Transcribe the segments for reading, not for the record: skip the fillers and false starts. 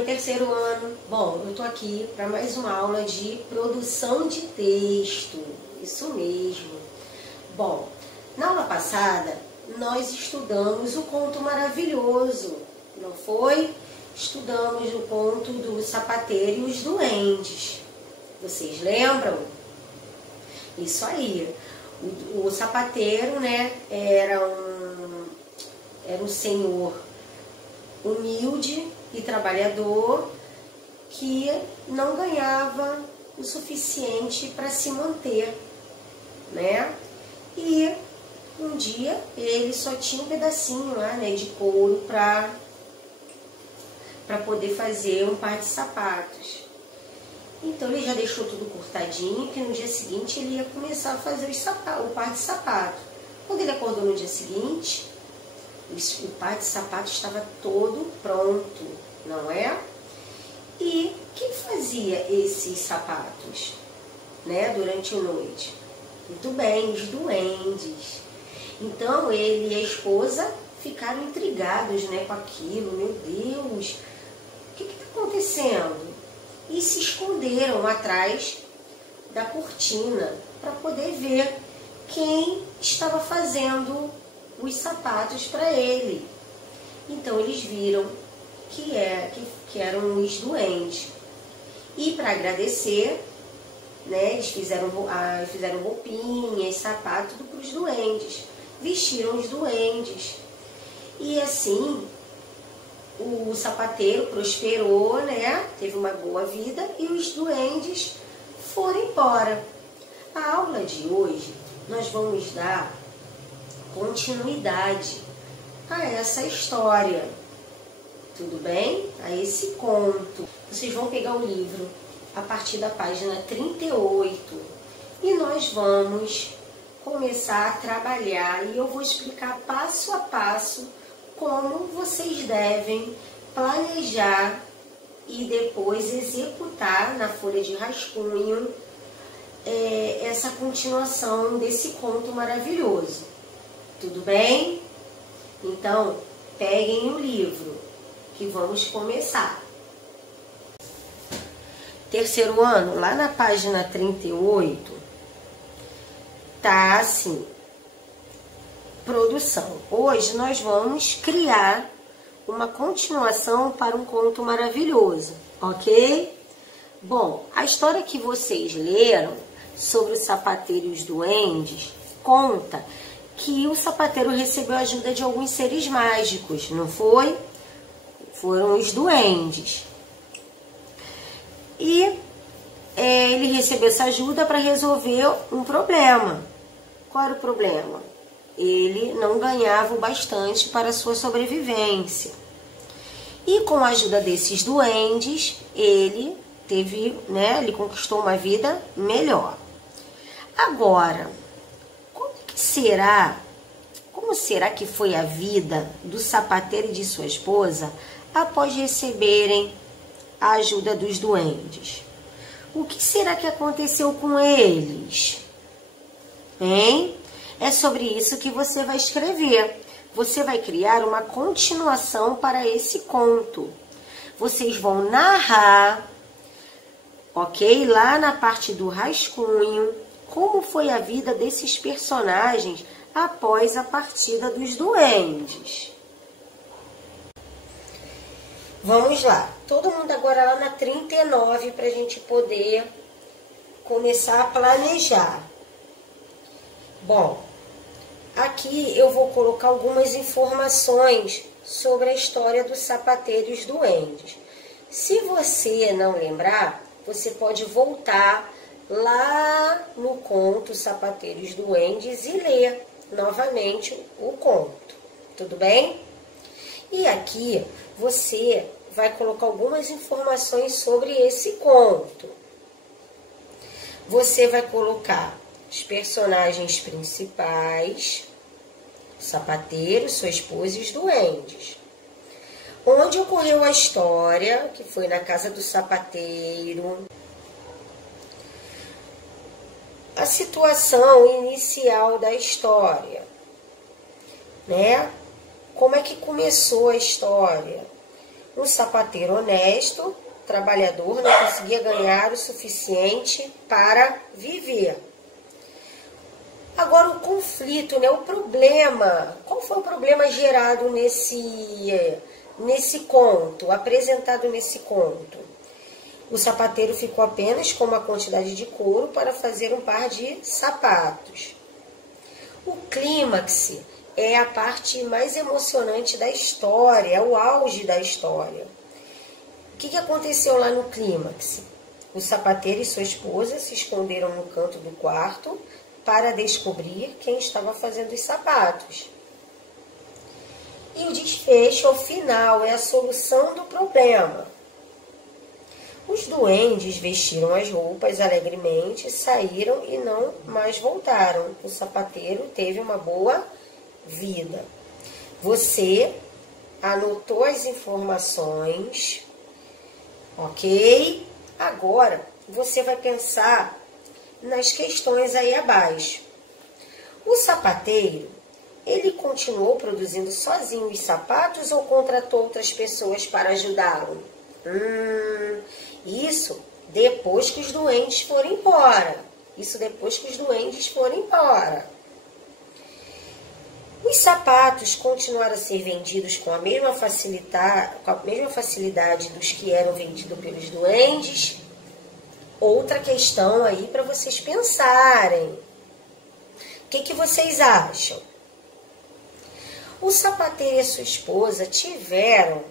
Oi, terceiro ano. Bom, eu tô aqui para mais uma aula de produção de texto. Isso mesmo. Bom, na aula passada nós estudamos o conto maravilhoso, não foi? Estudamos o conto do sapateiro e os duendes. Vocês lembram? Isso aí. O sapateiro, né, era um senhor humilde e trabalhador que não ganhava o suficiente para se manter, né? E um dia ele só tinha um pedacinho lá, né, de couro para poder fazer um par de sapatos. Então ele já deixou tudo cortadinho, que no dia seguinte ele ia começar a fazer o par de sapato. Quando ele acordou no dia seguinte, o par de sapato estava todo pronto, não é? E quem fazia esses sapatos, né, durante a noite? Muito bem, os duendes. Então ele e a esposa ficaram intrigados, né, com aquilo. Meu Deus, o que está acontecendo? E se esconderam atrás da cortina para poder ver quem estava fazendo os sapatos para ele. Então eles viram que eram os duendes. E para agradecer, né, eles fizeram roupinhas, sapato para os duendes. Vestiram os duendes. E assim o sapateiro prosperou, né? Teve uma boa vida e os duendes foram embora. A aula de hoje nós vamos dar continuidade a essa história, tudo bem? A esse conto. Vocês vão pegar o livro a partir da página 38 e nós vamos começar a trabalhar e eu vou explicar passo a passo como vocês devem planejar e depois executar na folha de rascunho essa continuação desse conto maravilhoso. Tudo bem? Então, peguem o livro que vamos começar. Terceiro ano, lá na página 38, tá assim: produção. Hoje nós vamos criar uma continuação para um conto maravilhoso, ok? Bom, a história que vocês leram sobre o sapateiro e os duendes conta que o sapateiro recebeu a ajuda de alguns seres mágicos, não foi? Foram os duendes. E ele recebeu essa ajuda para resolver um problema. Qual era o problema? Ele não ganhava o bastante para a sua sobrevivência. E com a ajuda desses duendes, ele ele conquistou uma vida melhor. Agora, como será que foi a vida do sapateiro e de sua esposa após receberem a ajuda dos duendes? O que será que aconteceu com eles? Hein? É sobre isso que você vai escrever. Você vai criar uma continuação para esse conto. Vocês vão narrar, ok? Lá na parte do rascunho, como foi a vida desses personagens após a partida dos duendes. Vamos lá. Todo mundo agora lá na 39 para a gente poder começar a planejar. Bom, aqui eu vou colocar algumas informações sobre a história do sapateiro e os duendes. Se você não lembrar, você pode voltar lá no conto Sapateiro e os Duendes e ler novamente o conto. Tudo bem? E aqui você vai colocar algumas informações sobre esse conto. Você vai colocar os personagens principais, o sapateiro, sua esposa e os duendes. Onde ocorreu a história, que foi na casa do sapateiro. A situação inicial da história, né? Como é que começou a história? Um sapateiro honesto, trabalhador, não conseguia ganhar o suficiente para viver. Agora o conflito, né? O problema. Qual foi o problema gerado nesse conto, apresentado nesse conto? O sapateiro ficou apenas com uma quantidade de couro para fazer um par de sapatos. O clímax é a parte mais emocionante da história, é o auge da história. O que aconteceu lá no clímax? O sapateiro e sua esposa se esconderam no canto do quarto para descobrir quem estava fazendo os sapatos. E o desfecho, ao final, é a solução do problema. Os duendes vestiram as roupas alegremente, saíram e não mais voltaram. O sapateiro teve uma boa vida. Você anotou as informações, ok? Agora, você vai pensar nas questões aí abaixo. O sapateiro, ele continuou produzindo sozinho os sapatos ou contratou outras pessoas para ajudá-lo? Isso depois que os duendes foram embora. Os sapatos continuaram a ser vendidos com a mesma facilidade dos que eram vendidos pelos duendes? Outra questão aí para vocês pensarem. O que vocês acham? O sapateiro e a sua esposa tiveram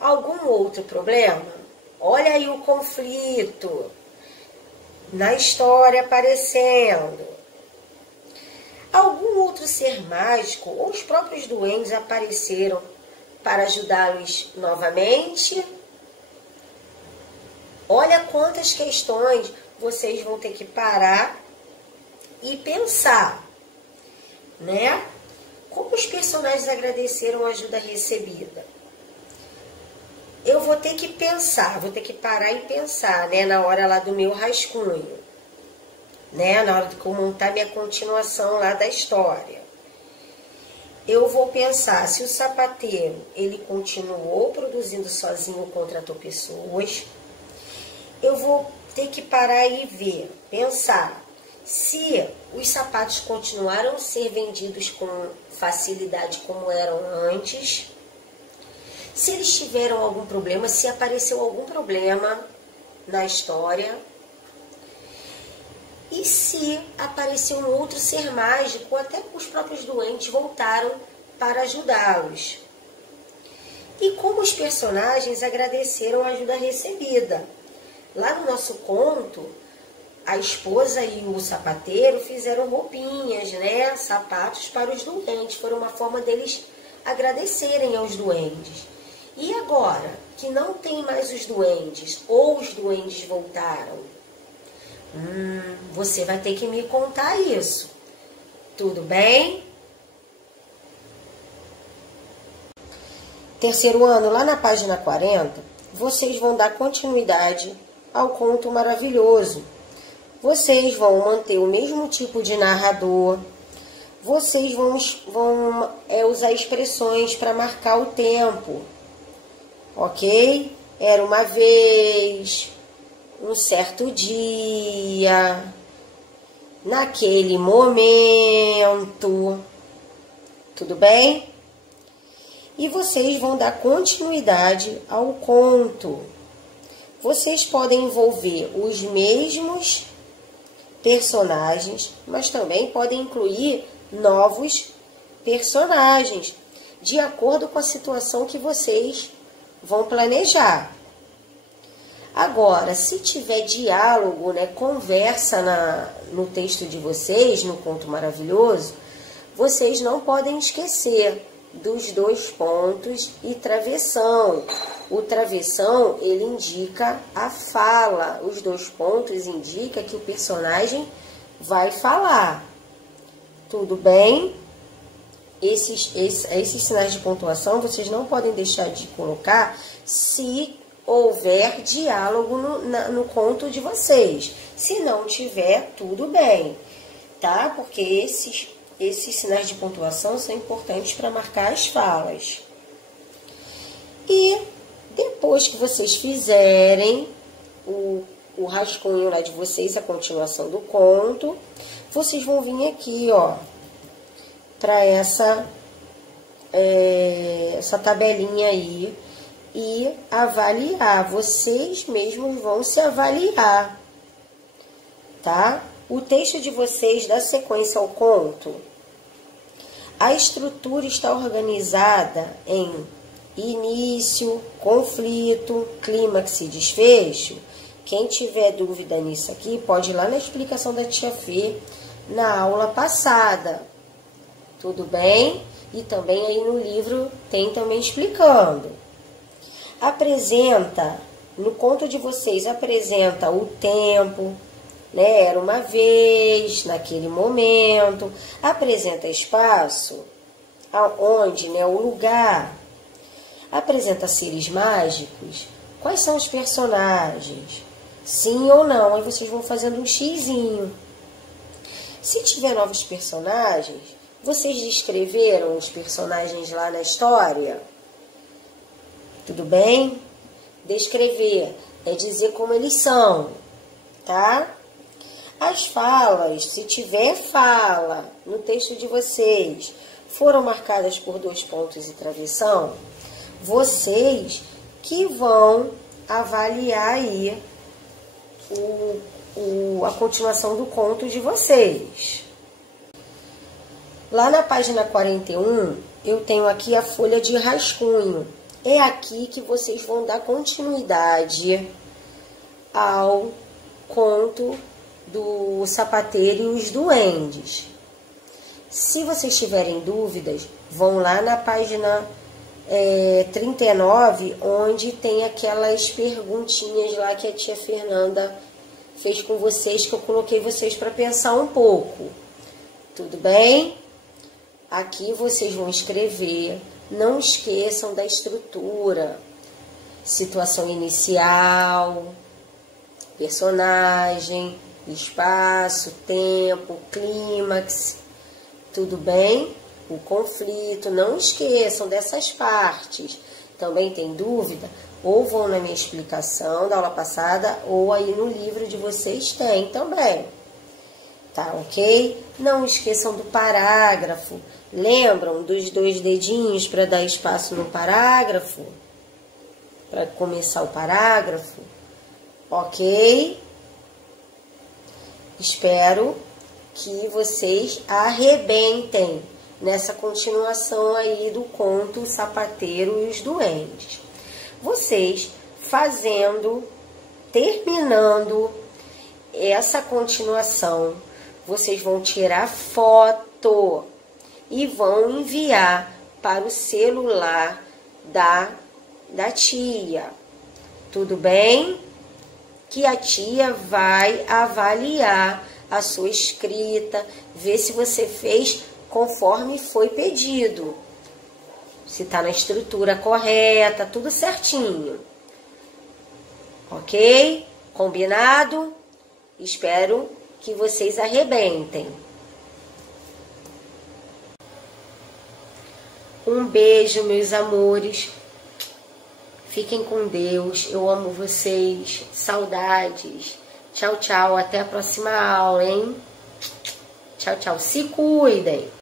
algum outro problema? Olha aí o conflito na história aparecendo. Algum outro ser mágico ou os próprios duendes apareceram para ajudá-los novamente? Olha quantas questões vocês vão ter que parar e pensar, né? Como os personagens agradeceram a ajuda recebida? Eu vou ter que pensar, vou ter que parar e pensar, né? Na hora lá do meu rascunho, né? Na hora de eu montar minha continuação lá da história. Eu vou pensar se o sapateiro, ele continuou produzindo sozinho ou contratou pessoas. Eu vou ter que parar e ver, pensar se os sapatos continuaram a ser vendidos com facilidade como eram antes. Se eles tiveram algum problema, se apareceu algum problema na história. E se apareceu um outro ser mágico, até os próprios doentes voltaram para ajudá-los. E como os personagens agradeceram a ajuda recebida. Lá no nosso conto, a esposa e o sapateiro fizeram roupinhas, né? Sapatos para os doentes. Foi uma forma deles agradecerem aos duendes. E agora, que não tem mais os duendes, ou os duendes voltaram, você vai ter que me contar isso. Tudo bem? Terceiro ano, lá na página 40, vocês vão dar continuidade ao conto maravilhoso. Vocês vão manter o mesmo tipo de narrador. Vocês vão usar expressões para marcar o tempo. Ok? Era uma vez, um certo dia, naquele momento. Tudo bem? E vocês vão dar continuidade ao conto. Vocês podem envolver os mesmos personagens, mas também podem incluir novos personagens, de acordo com a situação que vocês vão planejar. Agora, se tiver diálogo, né, conversa no texto de vocês, no conto maravilhoso, vocês não podem esquecer dos 2 pontos e travessão. O travessão, ele indica a fala. Os 2 pontos indicam que o personagem vai falar. Tudo bem? Esses sinais de pontuação vocês não podem deixar de colocar se houver diálogo no conto de vocês. Se não tiver, tudo bem, tá? Porque esses sinais de pontuação são importantes para marcar as falas. E Depois que vocês fizerem o rascunho lá de vocês, a continuação do conto, vocês vão vir aqui, ó, para essa tabelinha aí e avaliar. Vocês mesmos vão se avaliar, tá? O texto de vocês dá sequência ao conto. A estrutura está organizada em início, conflito, clímax e desfecho. Quem tiver dúvida nisso aqui, pode ir lá na explicação da tia Fê na aula passada. Tudo bem? E também aí no livro tem também explicando. No conto de vocês, apresenta o tempo, né? Era uma vez, naquele momento. Apresenta espaço, aonde, né? O lugar. Apresenta seres mágicos. Quais são os personagens? Sim ou não? Aí vocês vão fazendo um xizinho. Se tiver novos personagens, vocês descreveram os personagens lá na história? Tudo bem? Descrever é dizer como eles são, tá? As falas, se tiver fala no texto de vocês, foram marcadas por 2 pontos e travessão, vocês que vão avaliar aí a continuação do conto de vocês. Lá na página 41, eu tenho aqui a folha de rascunho. É aqui que vocês vão dar continuidade ao conto do Sapateiro e os Duendes. Se vocês tiverem dúvidas, vão lá na página 39, onde tem aquelas perguntinhas lá que a tia Fernanda fez com vocês, que eu coloquei vocês para pensar um pouco. Tudo bem? Aqui vocês vão escrever, não esqueçam da estrutura, situação inicial, personagem, espaço, tempo, clímax, tudo bem? O conflito, não esqueçam dessas partes. Também tem dúvida? Ou vão na minha explicação da aula passada, ou aí no livro de vocês tem também. Tá, ok? Não esqueçam do parágrafo. Lembram dos 2 dedinhos para dar espaço no parágrafo? Para começar o parágrafo? Ok? Espero que vocês arrebentem nessa continuação aí do conto O Sapateiro e os Duendes. Vocês terminando essa continuação, vocês vão tirar foto e vão enviar para o celular da tia. Tudo bem? Que a tia vai avaliar a sua escrita, ver se você fez conforme foi pedido. Se está na estrutura correta, tudo certinho. Ok? Combinado? Espero que vocês arrebentem. Um beijo, meus amores. Fiquem com Deus. Eu amo vocês. Saudades. Tchau, tchau. Até a próxima aula, hein? Tchau, tchau. Se cuidem.